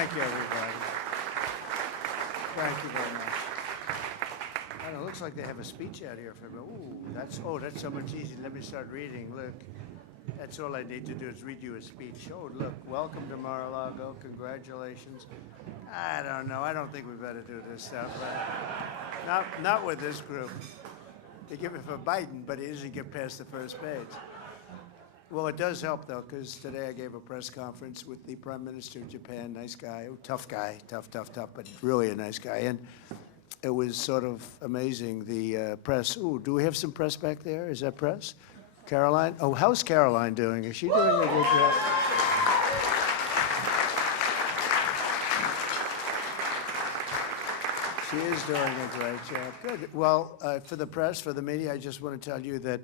Thank you, everybody. Thank you very much. And it looks like they have a speech out here for me. Ooh, that's so much easier. Let me start reading. Look, that's all I need to do is read you a speech. Oh, look, welcome to Mar-a-Lago. Congratulations. I don't know. I don't think we better do this stuff. Not with this group. They give it for Biden, but he doesn't get past the first page. Well, it does help, though, because today I gave a press conference with the Prime Minister of Japan, nice guy, tough guy, tough, but really a nice guy. And it was sort of amazing, the press. Ooh, do we have some press back there? Is that press? Caroline? Oh, how's Caroline doing? Is she doing a good job? She is doing a great job. Good. Well, for the press, for the media, I just want to tell you that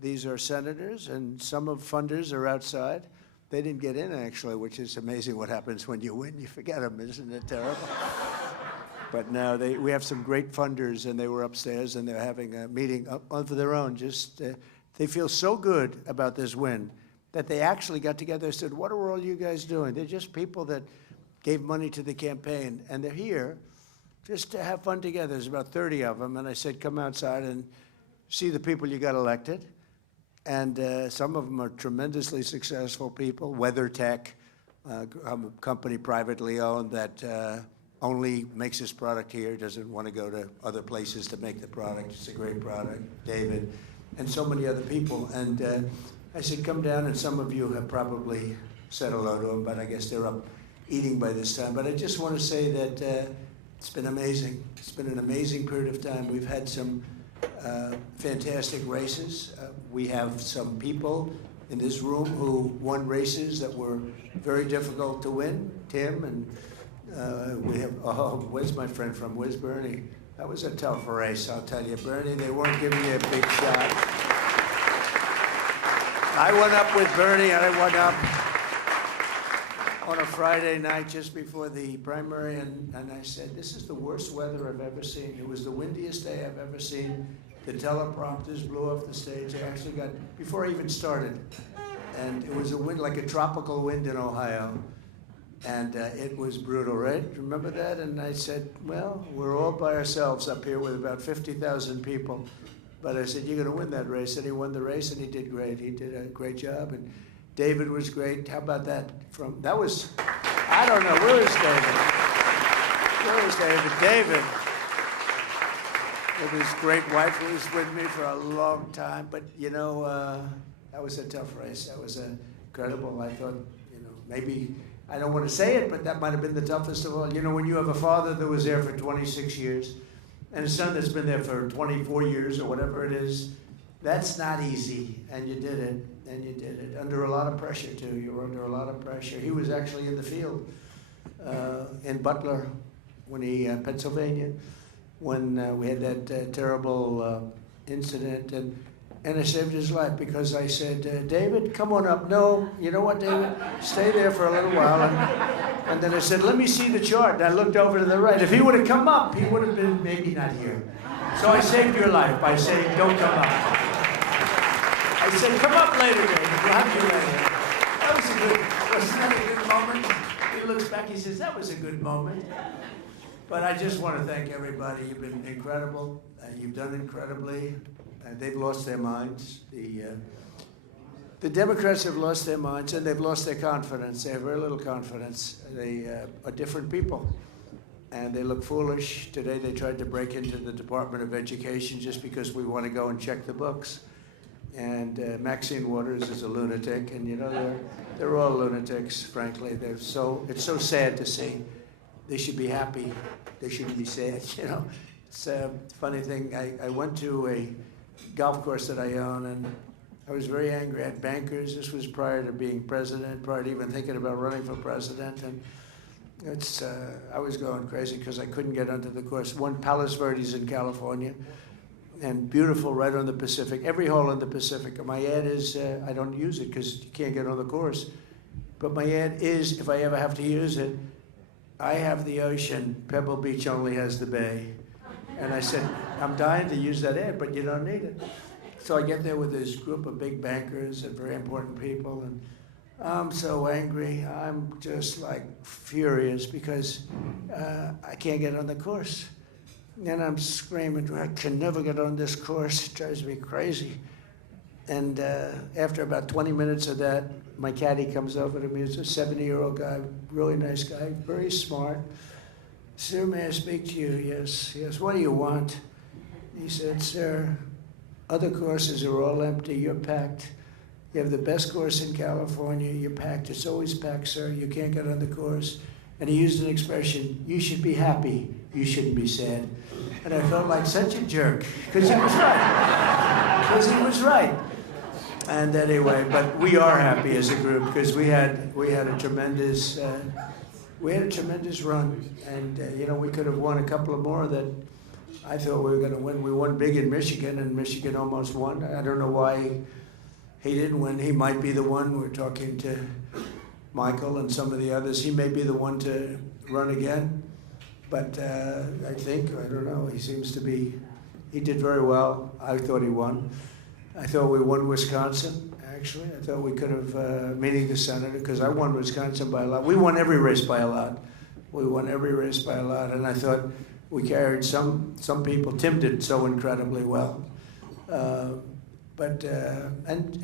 these are senators, and some of funders are outside. They didn't get in, actually, which is amazing what happens when you win. You forget them. Isn't it terrible? But no, we have some great funders, and they were upstairs, and they're having a meeting of their own. Just they feel so good about this win that they actually got together and said, what are all you guys doing? They're just people that gave money to the campaign, and they're here just to have fun together. There's about 30 of them, and I said, come outside and see the people you got elected. And some of them are tremendously successful people. WeatherTech, a company privately owned that only makes this product here, doesn't want to go to other places to make the product. It's a great product. David, and so many other people. And I said, come down, and some of you have probably said hello to them, but I guess they're up eating by this time. But I just want to say that it's been amazing. It's been an amazing period of time. We've had some fantastic races. We have some people in this room who won races that were very difficult to win. Tim, and we have, where's my friend from? Where's Bernie? That was a tough race, I'll tell you. Bernie, they weren't giving you a big shot. I went up with Bernie, and I went up on a Friday night just before the primary, and I said, this is the worst weather I've ever seen. It was the windiest day I've ever seen. The teleprompters blew off the stage. I actually got, before I even started, and it was a wind, like a tropical wind in Ohio, and it was brutal, right? Remember that? And I said, well, we're all by ourselves up here with about 50,000 people. But I said, you're going to win that race. And he won the race, and he did great. He did a great job. And David was great. How about that? That was, I don't know, where is David? Where is David? David, with his great wife, who was with me for a long time. But, you know, that was a tough race. That was incredible. I thought, you know, maybe, I don't want to say it, but that might have been the toughest of all. You know, when you have a father that was there for 26 years and a son that's been there for 24 years or whatever it is, that's not easy, and you did it. And you did it under a lot of pressure, too. You were under a lot of pressure. He was actually in the field in Butler, when Pennsylvania, when we had that terrible incident. And I saved his life because I said, David, come on up. No, you know what, David? Stay there for a little while. And then I said, let me see the chart. And I looked over to the right. If he would have come up, he would have been maybe not here. So I saved your life by saying, don't come up. I said, come up later, David. We'll have you later. That wasn't that a good moment? He looks back, he says, that was a good moment. But I just want to thank everybody. You've been incredible. You've done incredibly. They've lost their minds. The Democrats have lost their minds, and they've lost their confidence. They have very little confidence. They are different people, and they look foolish. Today they tried to break into the Department of Education just because we want to go and check the books. And Maxine Waters is a lunatic, and you know, they're all lunatics, frankly. It's so sad to see. They should be happy. They shouldn't be sad, you know. It's a funny thing. I went to a golf course that I own, and I was very angry at bankers. This was prior to being president, prior to even thinking about running for president. And I was going crazy because I couldn't get onto the course. One, Palos Verdes in California, and beautiful right on the Pacific, every hole in the Pacific. And my ad is, I don't use it because you can't get on the course, but my ad is, if I ever have to use it, I have the ocean, Pebble Beach only has the bay. And I said, I'm dying to use that ad, but you don't need it. So I get there with this group of big bankers and very important people, and I'm so angry. I'm just like furious because I can't get on the course. And I'm screaming, I can never get on this course. It drives me crazy. And after about 20 minutes of that, my caddy comes over to me. It's a 70-year-old guy, really nice guy, very smart. Sir, may I speak to you? Yes. Yes. What do you want? He said, sir, other courses are all empty. You're packed. You have the best course in California. You're packed. It's always packed, sir. You can't get on the course. And he used an expression, you should be happy. You shouldn't be sad. And I felt like such a jerk because he was right. Because he was right. And anyway, but we are happy as a group because we had a tremendous run, and we could have won a couple of more that I thought we were going to win. We won big in Michigan, and Michigan almost won. I don't know why he didn't win. He might be the one. We're talking to Michael and some of the others. He may be the one to run again, but I don't know. He seems to be. He did very well. I thought he won. I thought we won Wisconsin, actually. I thought we could have, meeting the senator, because I won Wisconsin by a lot. We won every race by a lot. We won every race by a lot, and I thought we carried some people. Tim did so incredibly well. And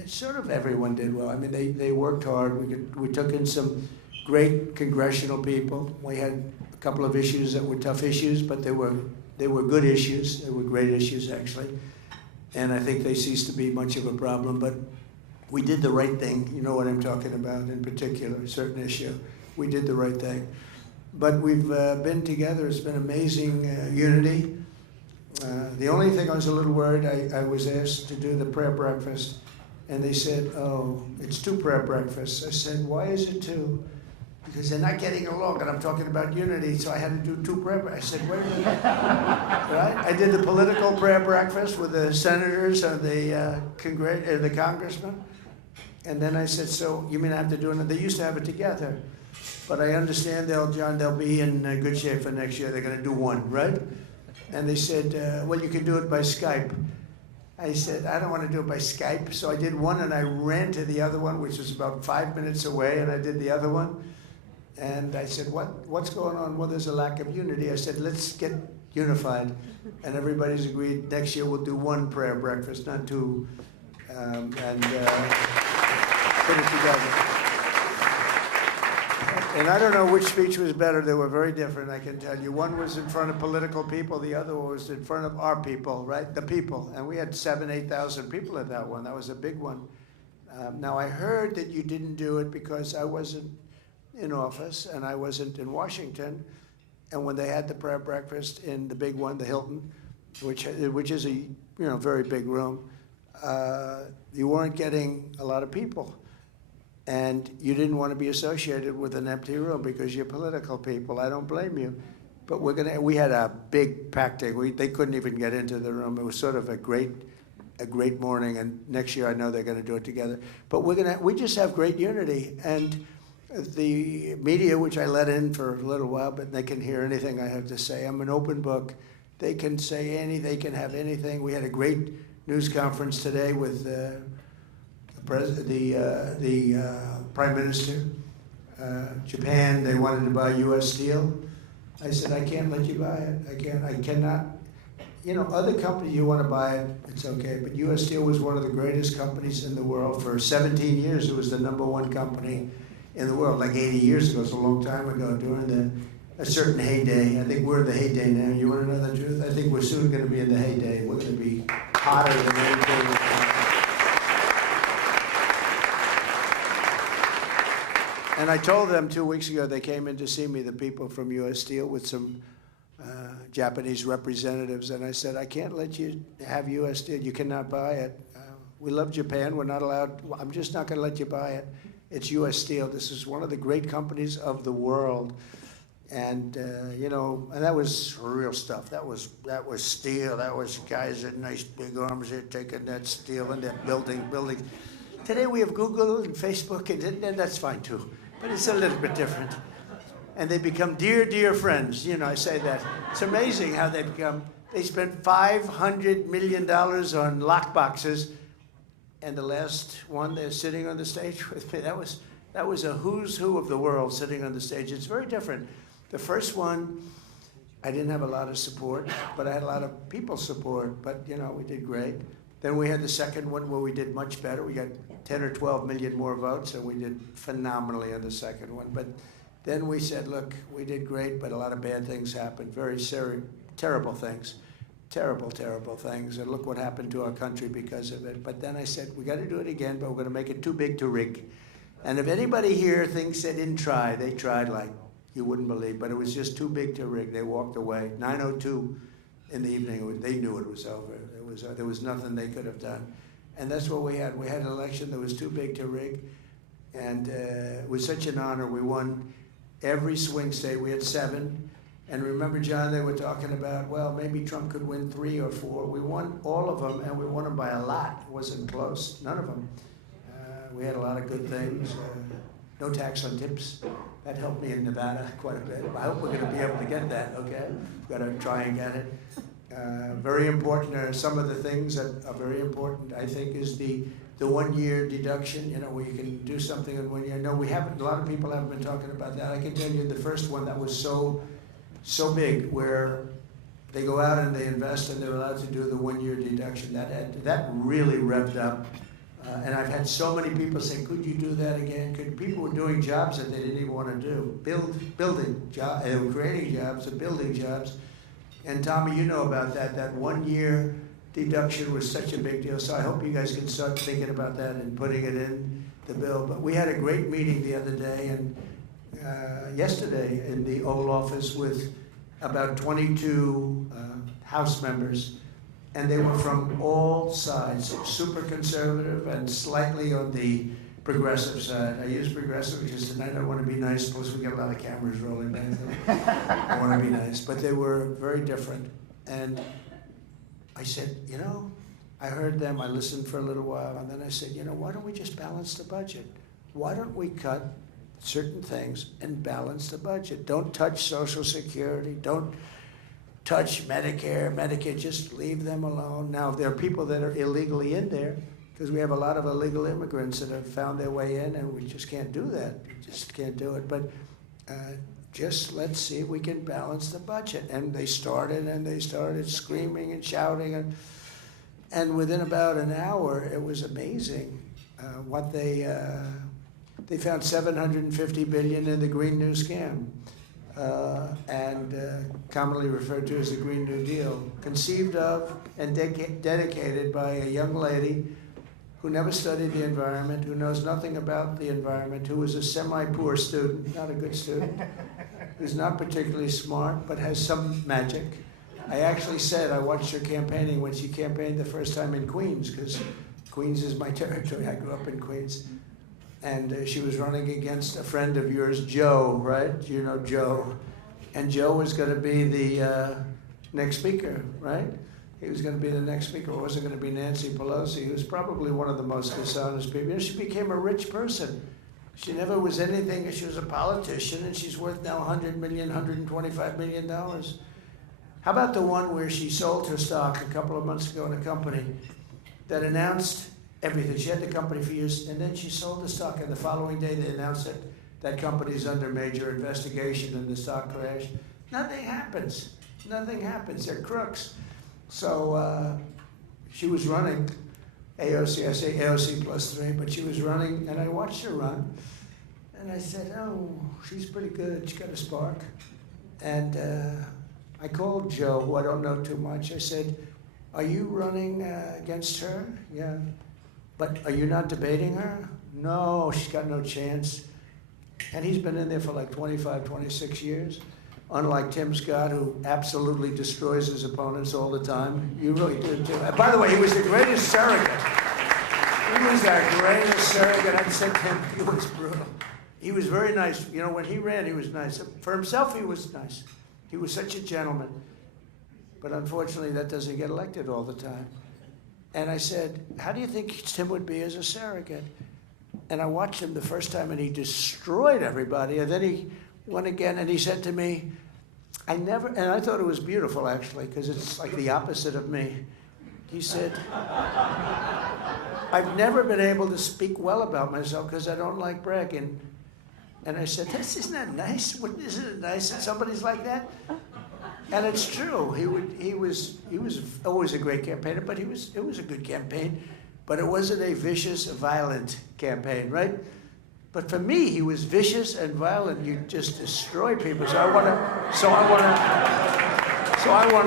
sort of everyone did well. I mean, they worked hard. We took in some great congressional people. We had a couple of issues that were tough issues, but they were good issues. They were great issues, actually. And I think they ceased to be much of a problem, but we did the right thing. You know what I'm talking about in particular, a certain issue. We did the right thing. But we've been together. It's been amazing unity. The only thing I was a little worried, I was asked to do the prayer breakfast, and they said, oh, it's 2 prayer breakfasts. I said, why is it 2? Because they're not getting along, and I'm talking about unity, so I had to do 2 prayer breakfasts. I said, wait a minute. Right? I did the political prayer breakfast with the senators and the congressmen. And then I said, so you mean I have to do it? They used to have it together. But I understand they'll be in good shape for next year. They're going to do 1, right? And they said, well, you can do it by Skype. I said, I don't want to do it by Skype. So I did 1, and I ran to the other one, which was about 5 minutes away, and I did the other one. And I said, what's going on? Well, there's a lack of unity. I said, let's get unified. And everybody's agreed next year we'll do 1 prayer breakfast, not 2, and put it together. And I don't know which speech was better. They were very different, I can tell you. One was in front of political people. The other one was in front of our people, right? The people. And we had 7,000, 8,000 people at that one. That was a big one. Now, I heard that you didn't do it because I wasn't in office and I wasn't in Washington. And when they had the prayer breakfast in the big one, the Hilton, which is a very big room, you weren't getting a lot of people. And you didn't want to be associated with an empty room because you're political people. I don't blame you. But we had a big packed day. They couldn't even get into the room. It was sort of a great morning. And next year I know they're going to do it together. But we just have great unity. And the media, which I let in for a little while, but they can hear anything I have to say. I'm an open book. They can say anything. They can have anything. We had a great news conference today with the Prime Minister. Japan, they wanted to buy U.S. steel. I said, I can't let you buy it. I cannot. Other companies, you want to buy it, it's okay. But U.S. Steel was one of the greatest companies in the world. For 17 years, it was the #1 company in the world, like 80 years ago. It's a long time ago, during a certain heyday. I think we're in the heyday now. You want to know the truth? I think we're soon going to be in the heyday. We're going to be hotter than anything. And I told them 2 weeks ago, they came in to see me, the people from U.S. Steel, with some Japanese representatives, and I said, I can't let you have U.S. Steel. You cannot buy it. We love Japan. We're not allowed. I'm just not going to let you buy it. It's U.S. Steel. This is one of the great companies of the world. And, and that was real stuff. That was steel. That was guys with nice big arms here taking that steel and that building. Today we have Google and Facebook, and that's fine too. But it's a little bit different. And they become dear, dear friends. I say that. It's amazing how they become. They spent $500 million on lock boxes. And the last one, they're sitting on the stage with me. That was That was a who's who of the world sitting on the stage. It's very different. The first one, I didn't have a lot of support, but I had a lot of people's support, but you know, we did great. Then we had the second one where we did much better. We got 10 or 12 million more votes, and we did phenomenally on the second one. But then we said, look, we did great, but a lot of bad things happened, very terrible things. Terrible, terrible things, and look what happened to our country because of it. But then I said, we got to do it again, but we're going to make it too big to rig. And if anybody here thinks they didn't try, they tried like you wouldn't believe, but it was just too big to rig. They walked away. 9:02 in the evening, they knew it was over. There was nothing they could have done. And that's what we had. We had an election that was too big to rig, and it was such an honor. We won every swing state. We had 7. And remember, John, they were talking about, well, maybe Trump could win 3 or 4. We won all of them, and we won them by a lot. It wasn't close, none of them. We had a lot of good things. No tax on tips. That helped me in Nevada quite a bit. I hope we're going to be able to get that, okay? We've got to try and get it. Very important, some of the things that are very important, I think, is the 1-year deduction, you know, where you can do something in 1 year. No, we haven't, a lot of people haven't been talking about that. I can tell you the first one that was so big, where they go out and they invest and they're allowed to do the 1-year deduction. That really revved up. And I've had so many people say, could you do that again? People were doing jobs that they didn't even want to do. Building jobs, they were creating jobs and building jobs. And Tommy, you know about that. That 1-year deduction was such a big deal. So I hope you guys can start thinking about that and putting it in the bill. But we had a great meeting the other day and yesterday in the Oval Office with about 22 House members. And they were from all sides, super conservative and slightly on the progressive side. I use progressive because tonight I want to be nice, plus we get a lot of cameras rolling back there. I want to be nice, but they were very different. And I said, you know, I heard them, I listened for a little while, and then I said, you know, why don't we just balance the budget? Why don't we cut certain things and balance the budget? Don't touch Social Security, don't touch Medicare, Medicaid, just leave them alone. Now, if there are people that are illegally in there, because we have a lot of illegal immigrants that have found their way in, and we just can't do that. We just can't do it. But just let's see if we can balance the budget. And they started screaming and shouting. And within about an hour, it was amazing what they found $750 billion in the Green New Scam. And commonly referred to as the Green New Deal, conceived of and dedicated by a young lady who never studied the environment, who knows nothing about the environment, who was a semi-poor student, not a good student, who's not particularly smart, but has some magic. I actually said I watched her campaigning when she campaigned the first time in Queens, because Queens is my territory. I grew up in Queens. And she was running against a friend of yours, Joe, right? You know Joe. And Joe was going to be the next speaker, right? He was going to be the next speaker. It wasn't going to be Nancy Pelosi, who was probably one of the most dishonest people. You know, she became a rich person. She never was anything. She was a politician, and she's worth now $100 million, $125 million. How about the one where she sold her stock a couple of months ago in a company that announced everything. She had the company for years, and then she sold the stock, and the following day they announced that that company's under major investigation and the stock crashed. Nothing happens. Nothing happens. They're crooks. So she was running AOC. I say AOC plus 3, but she was running, and I watched her run, and I said, oh, she's pretty good. She's got a spark. And I called Joe, who I don't know too much. I said, are you running against her? Yeah. But are you not debating her? No, she's got no chance. And he's been in there for like 25, 26 years. Unlike Tim Scott, who absolutely destroys his opponents all the time. You really did too. By the way, he was the greatest surrogate. He was our greatest surrogate. I said to him, he was brutal. He was very nice. You know, when he ran, he was nice. For himself, he was nice. He was such a gentleman. But unfortunately, that doesn't get elected all the time. And I said, how do you think Tim would be as a surrogate? And I watched him the first time, and he destroyed everybody. And then he went again, and he said to me, and I thought it was beautiful, actually, because it's like the opposite of me. He said, I've never been able to speak well about myself because I don't like bragging. And I said, isn't that nice? Isn't it nice that somebody's like that? And it's true. He was always a great campaigner, but it was a good campaign. But it wasn't a vicious, violent campaign, right? But for me, he was vicious and violent. You just destroy people. So I want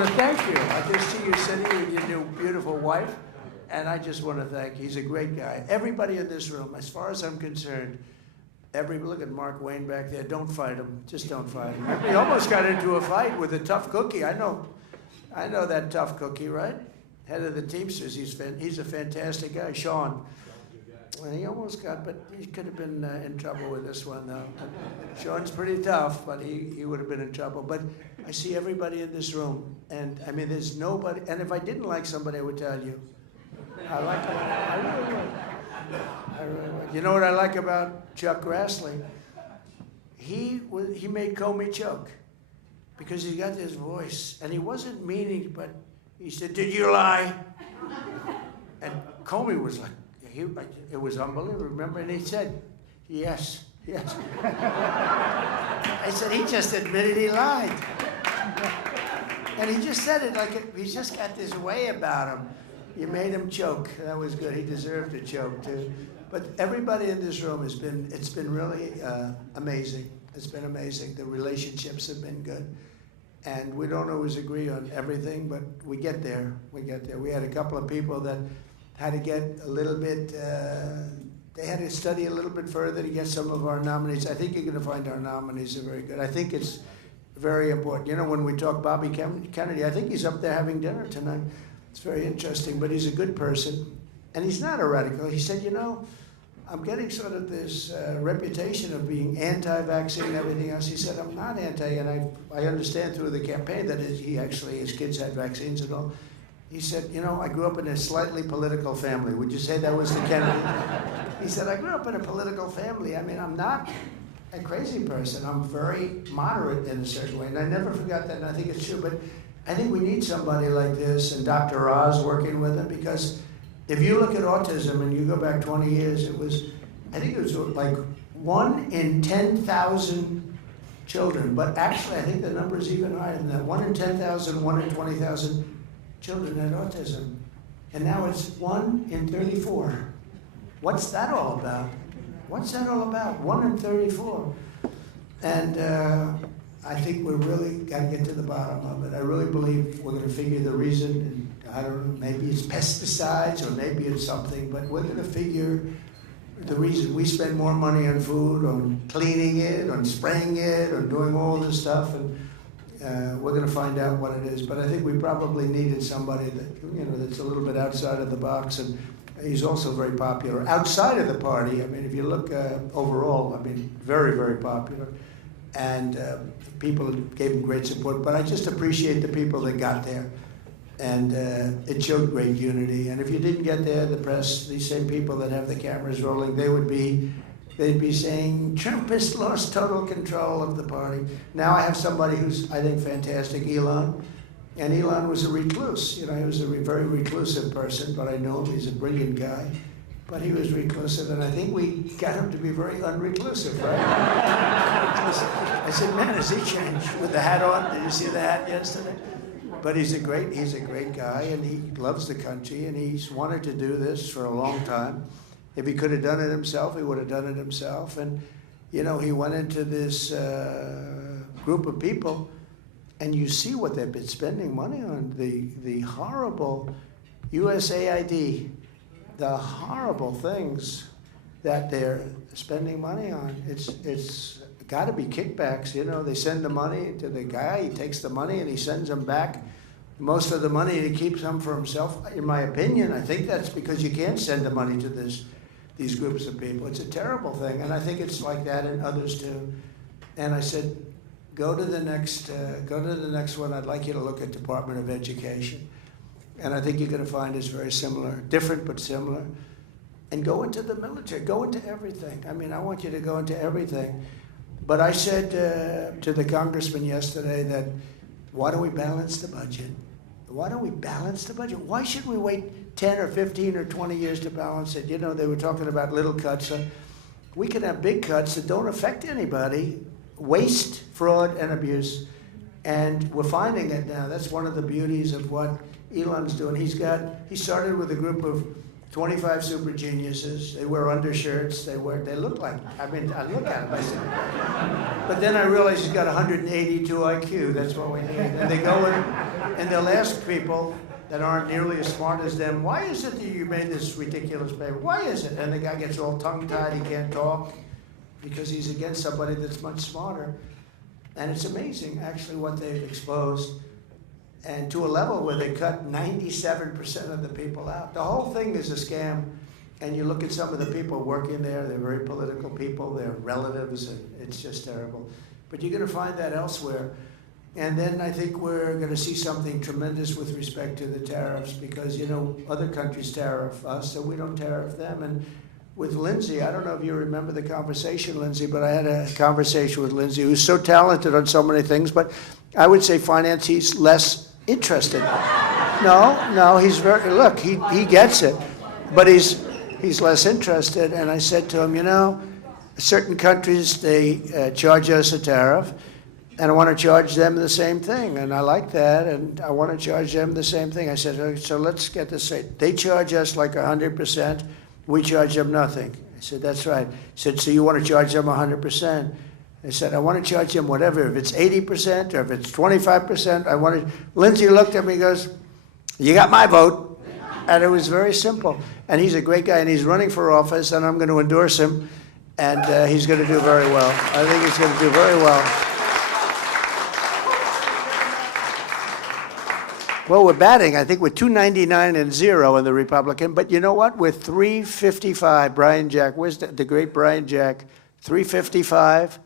to thank you. I just see you sitting with your new beautiful wife, and I just want to thank you. He's a great guy. Everybody in this room, as far as I'm concerned, look at Mark Wayne back there. Don't fight him. Just don't fight him. He almost got into a fight with a tough cookie. I know that tough cookie, right? Head of the Teamsters. He's a fantastic guy, Sean. Well, he almost got, but he could have been in trouble with this one, though. Sean's pretty tough, but he would have been in trouble. But I see everybody in this room, and I mean, there's nobody. And if I didn't like somebody, I would tell you. I like him. I really would. I really would. You know what I like about Chuck Grassley? He made Comey choke because he got this voice, and he wasn't meaning, but he said, "Did you lie?" And Comey was like, it was unbelievable. Remember, and he said, "Yes, yes." I said, he just admitted he lied, and he just said it like he's just got this way about him. You made him choke. That was good. He deserved to choke too. But everybody in this room it's been really amazing. It's been amazing. The relationships have been good. And we don't always agree on everything, but we get there. We had a couple of people that had to get a little bit, they had to study a little bit further to get some of our nominees. I think you're going to find our nominees are very good. I think it's very important. You know, when we talk Bobby Kennedy, I think he's up there having dinner tonight. It's very interesting, but he's a good person. And he's not a radical. He said, you know, I'm getting sort of this reputation of being anti-vaccine and everything else. He said, I'm not anti, and I understand through the campaign that his kids had vaccines and all. He said, you know, I grew up in a slightly political family. Would you say that was the Kennedy? He said, I grew up in a political family. I mean, I'm not a crazy person. I'm very moderate in a certain way. And I never forgot that, and I think it's true. But I think we need somebody like this, and Dr. Oz working with him, because if you look at autism and you go back 20 years, I think it was like 1 in 10,000 children. But actually, I think the number is even higher than that. 1 in 10,000, 1 in 20,000 children had autism. And now it's 1 in 34. What's that all about? What's that all about? 1 in 34. And I think we really got to get to the bottom of it. I really believe we're going to figure the reason, and I don't know, maybe it's pesticides or maybe it's something, but we're going to figure the reason. We spend more money on food, on cleaning it, on spraying it, on doing all this stuff, and we're going to find out what it is. But I think we probably needed somebody that, you know, that's a little bit outside of the box, and he's also very popular outside of the party. I mean, if you look overall, I mean, very, very popular. And people gave him great support. But I just appreciate the people that got there. And it showed great unity. And if you didn't get there, the press, these same people that have the cameras rolling, they'd be saying, Trump has lost total control of the party. Now I have somebody who's, I think, fantastic, Elon. And Elon was a recluse. You know, he was a very reclusive person, but I know him. He's a brilliant guy. But he was reclusive, and I think we got him to be very unreclusive, right? I said, man, has he changed with the hat on? Did you see the hat yesterday? But he's a great guy, and he loves the country, and he's wanted to do this for a long time. If he could have done it himself, he would have done it himself. And, you know, he went into this group of people, and you see what they've been spending money on. The horrible USAID, the horrible things that they're spending money on. It's got to be kickbacks. You know, they send the money to the guy, he takes the money and he sends them back. Most of the money he keeps some for himself. In my opinion, I think that's because you can't send the money to these groups of people. It's a terrible thing, and I think it's like that in others too. And I said, go to the next one. I'd like you to look at Department of Education. And I think you're going to find it's very similar, different but similar. And go into the military, go into everything. I mean, I want you to go into everything. But I said to the congressman yesterday that, why don't we balance the budget? why don't we balance the budget? Why should we wait 10 or 15 or 20 years to balance it? You know, they were talking about little cuts. We can have big cuts that don't affect anybody, waste, fraud, and abuse. And we're finding it now. That's one of the beauties of what Elon's doing. He started with a group of 25 super geniuses. They wear undershirts. They look like, I mean, I look at them, I say. But then I realized he's got 182 IQ. That's what we need. And they go in, and they'll ask people that aren't nearly as smart as them, why is it that you made this ridiculous paper? Why is it? And the guy gets all tongue-tied. He can't talk because he's against somebody that's much smarter. And it's amazing, actually, what they've exposed. And to a level where they cut 97% of the people out. The whole thing is a scam. And you look at some of the people working there, they're very political people, they're relatives, and it's just terrible. But you're going to find that elsewhere. And then I think we're going to see something tremendous with respect to the tariffs because, you know, other countries tariff us, so we don't tariff them. And with Lindsay, I don't know if you remember the conversation, Lindsay, but I had a conversation with Lindsay, who's so talented on so many things, but I would say finance, he's less interested. No, he's very, look, he gets it, but he's less interested. And I said to him, you know, certain countries, they charge us a tariff, and I want to charge them the same thing, and I like that, and I want to charge them the same thing. I said, okay, so let's get this straight. They charge us like 100%, we charge them nothing. I said, that's right. He said, so you want to charge them 100%? I said, I want to charge them whatever. If it's 80% or if it's 25%, I want to. Lindsay looked at me and goes, you got my vote. And it was very simple. And he's a great guy, and he's running for office, and I'm going to endorse him, and he's going to do very well. I think he's going to do very well. Well, we're batting, I think, with 299 and 0 in the Republican. But you know what? With 355, Brian Jack, where's the great Brian Jack? 355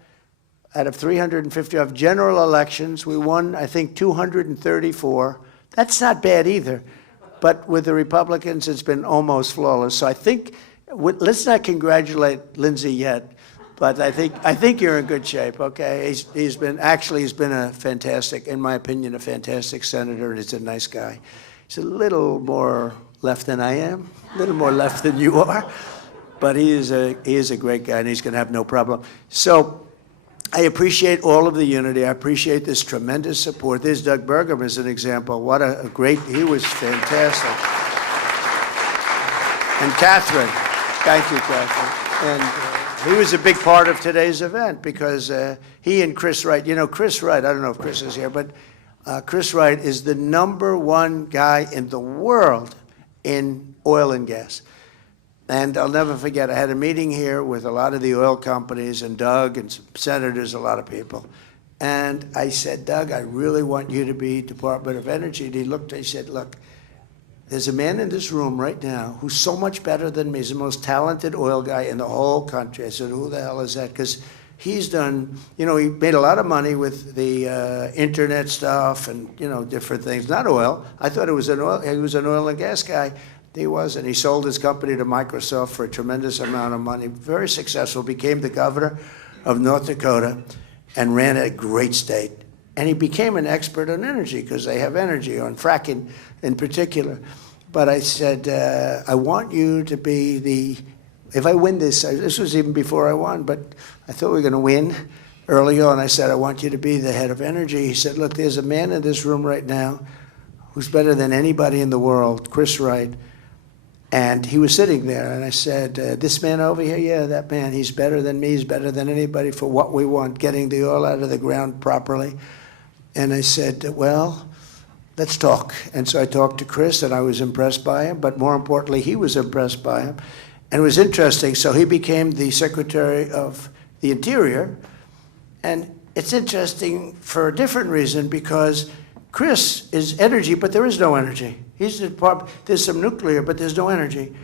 out of 355 general elections. We won, I think, 234. That's not bad either. But with the Republicans, it's been almost flawless. So I think, let's not congratulate Lindsay yet. But I think you're in good shape, okay? He's been a fantastic, in my opinion, a fantastic senator, and he's a nice guy. He's a little more left than I am, a little more left than you are, but he is a great guy, and he's going to have no problem. So I appreciate all of the unity. I appreciate this tremendous support. There's Doug Burgum as an example. What a great, he was fantastic. And Catherine, thank you, Catherine. And he was a big part of today's event because he and Chris Wright, you know, Chris Wright, I don't know if Chris is here, but Chris Wright is the #1 guy in the world in oil and gas. And I'll never forget, I had a meeting here with a lot of the oil companies and Doug and some senators, a lot of people. And I said, Doug, I really want you to be Department of Energy. And he looked, he said, look, there's a man in this room right now who's so much better than me. He's the most talented oil guy in the whole country. I said, who the hell is that? Because he's done, you know, he made a lot of money with the internet stuff and, you know, different things. Not oil. I thought he was an oil and gas guy. He wasn't. He sold his company to Microsoft for a tremendous amount of money. Very successful. Became the governor of North Dakota and ran a great state. And he became an expert on energy because they have energy, on fracking in particular. But I said, I want you to be if I win this was even before I won, but I thought we were going to win early on. I said, I want you to be the head of energy. He said, look, there's a man in this room right now who's better than anybody in the world, Chris Wright. And he was sitting there, and I said, this man over here, yeah, that man, he's better than me, he's better than anybody for what we want, getting the oil out of the ground properly. And I said, well, let's talk. And so I talked to Chris, and I was impressed by him, but more importantly, he was impressed by him. And it was interesting. So he became the Secretary of the Interior. And it's interesting for a different reason, because Chris is energy, but there is no energy. There's some nuclear, but there's no energy.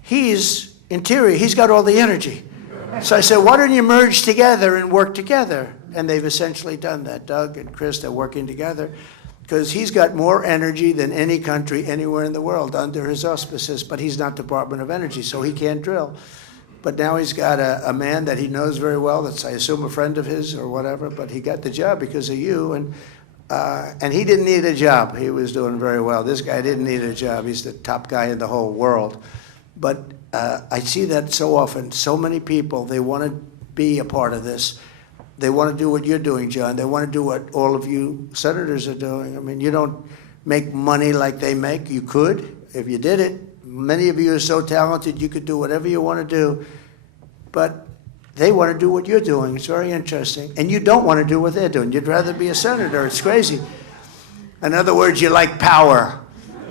He's Interior. He's got all the energy. So I said, why don't you merge together and work together? And they've essentially done that. Doug and Chris, they're working together because he's got more energy than any country anywhere in the world under his auspices, but he's not Department of Energy, so he can't drill. But now he's got a man that he knows very well, that's, I assume, a friend of his or whatever, but he got the job because of you. And And he didn't need a job. He was doing very well. This guy didn't need a job. He's the top guy in the whole world. But I see that so often. So many people, they want to be a part of this. They want to do what you're doing, John. They want to do what all of you senators are doing. I mean, you don't make money like they make. You could, if you did it. Many of you are so talented, you could do whatever you want to do. But they want to do what you're doing. It's very interesting. And you don't want to do what they're doing. You'd rather be a senator. It's crazy. In other words, you like power.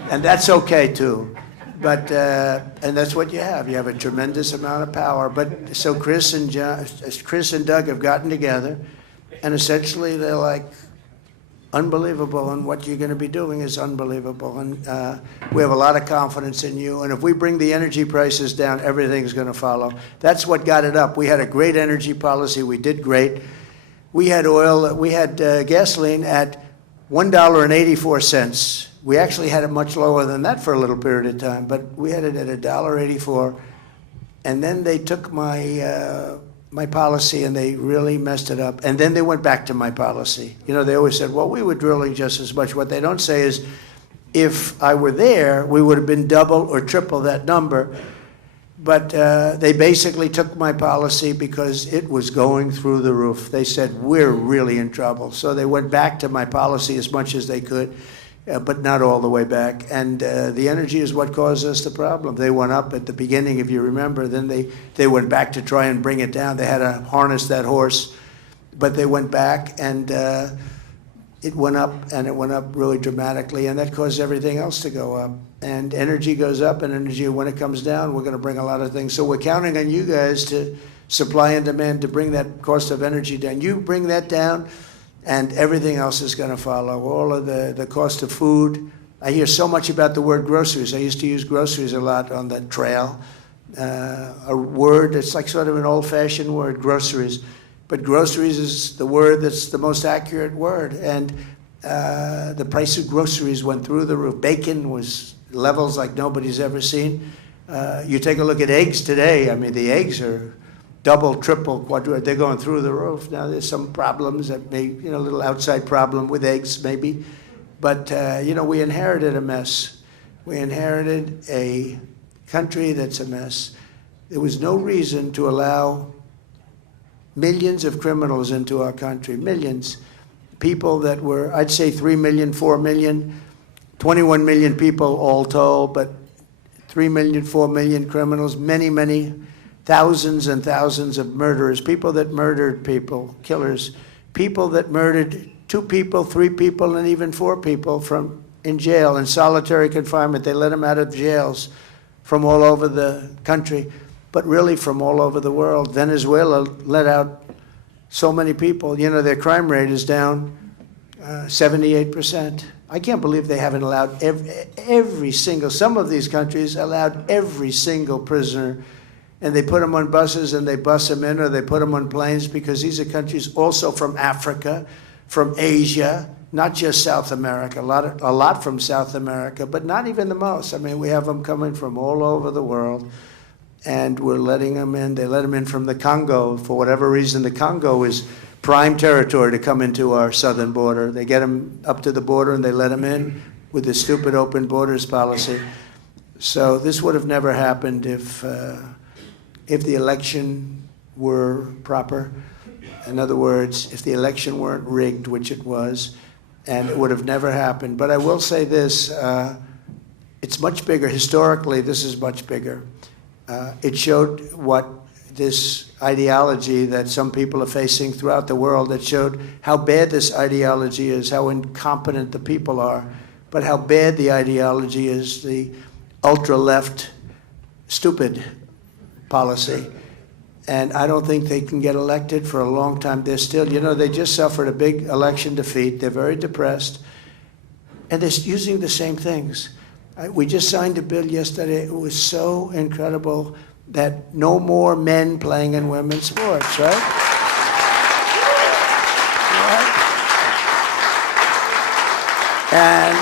And that's okay, too. But, and that's what you have. You have a tremendous amount of power. But so Chris and Doug have gotten together, and essentially they're like, unbelievable, and what you're going to be doing is unbelievable. And we have a lot of confidence in you. And if we bring the energy prices down, everything's going to follow. That's what got it up. We had a great energy policy. We did great. We had oil, we had gasoline at $1.84. We actually had it much lower than that for a little period of time, but we had it at $1.84. And then they took my policy and they really messed it up. And then they went back to my policy. You know, they always said, well, we were drilling just as much. What they don't say is, if I were there, we would have been double or triple that number. But they basically took my policy because it was going through the roof. They said, we're really in trouble. So they went back to my policy as much as they could, but not all the way back. And the energy is what caused us the problem. They went up at the beginning, if you remember. Then they went back to try and bring it down. They had to harness that horse. But they went back, and it went up, and it went up really dramatically. And that caused everything else to go up. And energy goes up, and energy, when it comes down, we're going to bring a lot of things. So we're counting on you guys to supply and demand to bring that cost of energy down. You bring that down, and everything else is going to follow. All of the cost of food. I hear so much about the word groceries. I used to use groceries a lot on the trail. A word that's like sort of an old-fashioned word, groceries. But groceries is the word that's the most accurate word. And the price of groceries went through the roof. Bacon was levels like nobody's ever seen. You take a look at eggs today. I mean, the eggs are double, triple, quadruple. They're going through the roof. Now, there's some problems that may, you know, a little outside problem with eggs maybe. But, you know, we inherited a mess. We inherited a country that's a mess. There was no reason to allow millions of criminals into our country, millions. People that were, I'd say 3 million, 4 million, 21 million people all told, but 3 million, 4 million criminals, many, many thousands and thousands of murderers, people that murdered people, killers, people that murdered 2 people, 3 people, and even 4 people from in jail, in solitary confinement. They let them out of jails from all over the country, but really from all over the world. Venezuela let out so many people. You know, their crime rate is down 78%. I can't believe they haven't allowed every single, some of these countries allowed every single prisoner, and they put them on buses and they bus them in, or they put them on planes, because these are countries also from Africa, from Asia, not just South America, a lot from South America, but not even the most. I mean, we have them coming from all over the world, and we're letting them in. They let them in from the Congo. For whatever reason, the Congo is prime territory to come into our southern border. They get them up to the border and they let them in with the stupid open borders policy. So this would have never happened if the election were proper. In other words, if the election weren't rigged, which it was, and it would have never happened. But I will say this, it's much bigger. Historically, this is much bigger. It showed what this ideology that some people are facing throughout the world, that showed how bad this ideology is, how incompetent the people are, but how bad the ideology is, the ultra-left stupid policy. And I don't think they can get elected for a long time. They're still, you know, they just suffered a big election defeat. They're very depressed. And they're using the same things. We just signed a bill yesterday. It was so incredible that no more men playing in women's sports, right? And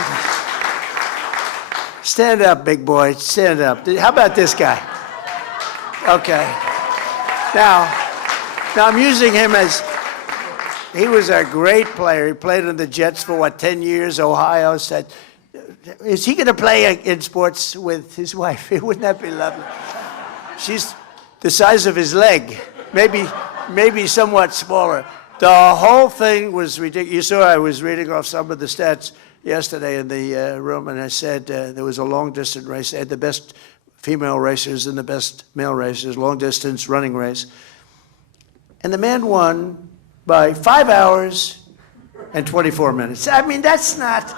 stand up, big boy, stand up. How about this guy? Okay. Now I'm using him as, He was a great player. He played in the Jets for, 10 years? Ohio said, is he going to play in sports with his wife? Wouldn't that be lovely? She's the size of his leg, maybe somewhat smaller. The whole thing was ridiculous. You saw I was reading off some of the stats yesterday in the room, and I said there was a long-distance race. They had the best female racers and the best male racers, long-distance running race. And the man won by 5 hours and 24 minutes. I mean, that's not...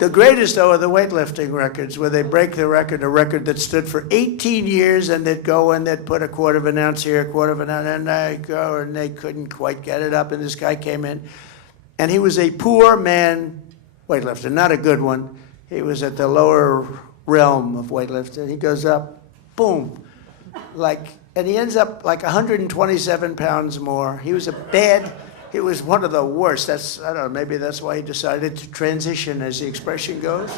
The greatest, though, are the weightlifting records, where they break the record, a record that stood for 18 years, and they'd go and they'd put a quarter of an ounce here, a quarter of an ounce, and they go, and they couldn't quite get it up, and this guy came in, and he was a poor man weightlifter, not a good one. He was at the lower realm of weightlifting. He goes up, boom, and he ends up like 127 pounds more. He was It was one of the worst. I don't know, maybe that's why he decided to transition, as the expression goes.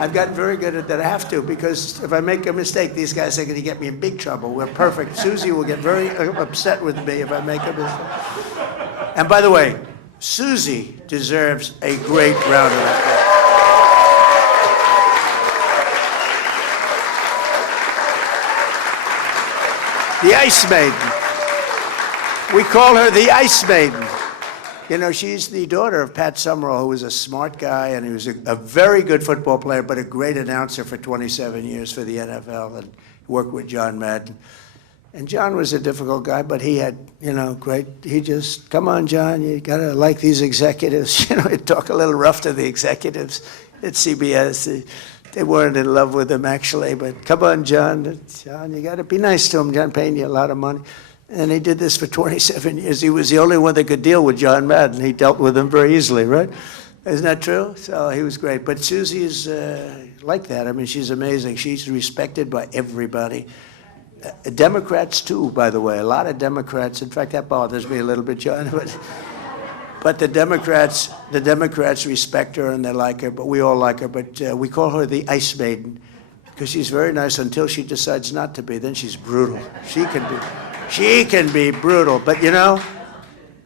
I've gotten very good at that. I have to, because if I make a mistake, these guys are going to get me in big trouble. We're perfect. Susie will get very upset with me if I make a mistake. And by the way, Susie deserves a great round of applause. The Ice Maiden. We call her the Ice Maiden. You know, she's the daughter of Pat Summerall, who was a smart guy, and he was a very good football player, but a great announcer for 27 years for the NFL, and worked with John Madden. And John was a difficult guy, but he had, he just, come on, John, you got to like these executives. He'd talk a little rough to the executives at CBS. They weren't in love with him, actually, but come on, John, you got to be nice to him. John paying you a lot of money. And he did this for 27 years. He was the only one that could deal with John Madden. He dealt with him very easily, right? Isn't that true? So he was great. But Susie's like that. I mean, she's amazing. She's respected by everybody. Democrats, too, by the way. A lot of Democrats. In fact, that bothers me a little bit, John. But the Democrats respect her and they like her. But we all like her. But we call her the Ice Maiden because she's very nice until she decides not to be. Then she's brutal. She can be brutal. But,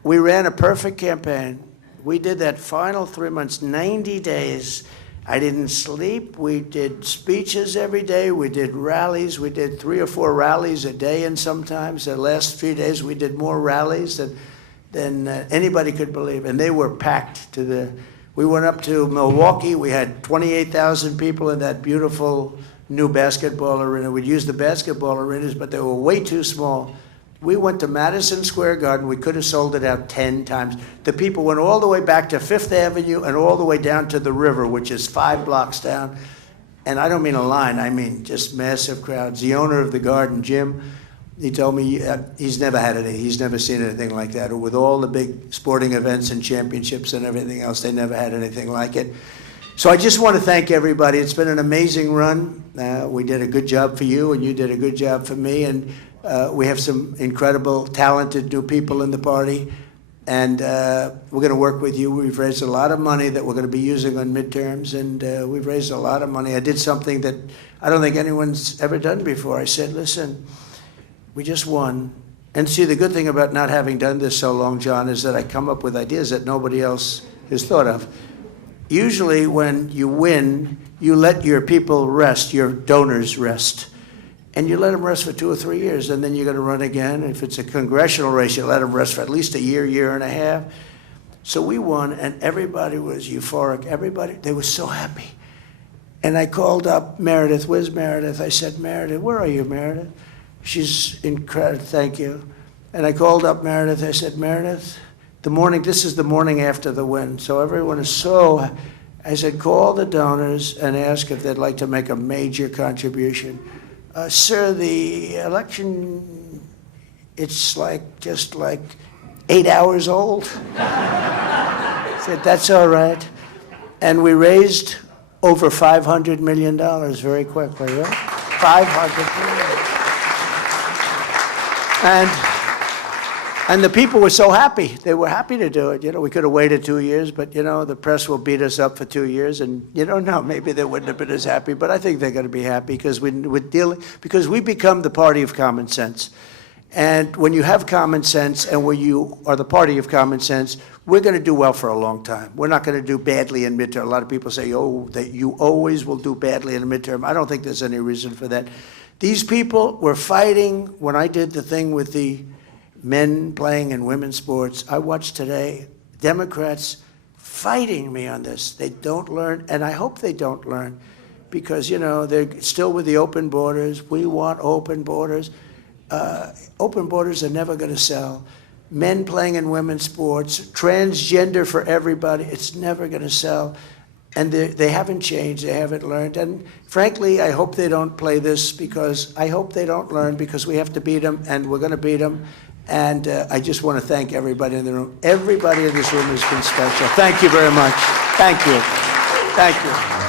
we ran a perfect campaign. We did that final 3 months, 90 days. I didn't sleep. We did speeches every day. We did rallies. We did 3 or 4 rallies a day, and sometimes the last few days we did more rallies than anybody could believe. And they were packed we went up to Milwaukee. We had 28,000 people in that beautiful new basketball arena. We'd use the basketball arenas, but they were way too small. We went to Madison Square Garden. We could have sold it out 10 times. The people went all the way back to Fifth Avenue and all the way down to the river, which is 5 blocks down. And I don't mean a line. I mean just massive crowds. The owner of the garden, Jim, he told me he's never had anything. He's never seen anything like that. With all the big sporting events and championships and everything else, they never had anything like it. So I just want to thank everybody. It's been an amazing run. We did a good job for you, and you did a good job for me. And we have some incredible, talented new people in the party, and we're going to work with you. We've raised a lot of money that we're going to be using on midterms, and we've raised a lot of money. I did something that I don't think anyone's ever done before. I said, listen, we just won. And see, the good thing about not having done this so long, John, is that I come up with ideas that nobody else has thought of. Usually when you win, you let your people rest, your donors rest. And you let them rest for 2 or 3 years, and then you're going to run again. If it's a congressional race, you let them rest for at least a year, year and a half. So we won, and everybody was euphoric. They were so happy. And I called up Meredith. Where's Meredith? I said, Meredith, where are you, Meredith? She's incredible. Thank you. And I called up Meredith. I said, Meredith, this is the morning after the win. So everyone is I said, call the donors and ask if they'd like to make a major contribution. Sir, the election, it's just 8 hours old. I said, that's all right. And we raised over $500 million very quickly, right? $500 million. And the people were so happy. They were happy to do it. We could have waited 2 years, but, the press will beat us up for 2 years, and you don't know. Maybe they wouldn't have been as happy, but I think they're going to be happy because we become the party of common sense. And when you have common sense and when you are the party of common sense, we're going to do well for a long time. We're not going to do badly in midterm. A lot of people say, oh, that you always will do badly in a midterm. I don't think there's any reason for that. These people were fighting when I did the thing with the men playing in women's sports. I watched today Democrats fighting me on this. They don't learn, and I hope they don't learn, because, you know, they're still with the open borders. We want open borders. Open borders are never going to sell. Men playing in women's sports, transgender for everybody, it's never going to sell. And they haven't changed, they haven't learned. And frankly, I hope they don't play this, because I hope they don't learn, because we have to beat them, and we're going to beat them. And I just want to thank everybody in the room. Everybody in this room has been special. Thank you very much. Thank you. Thank you.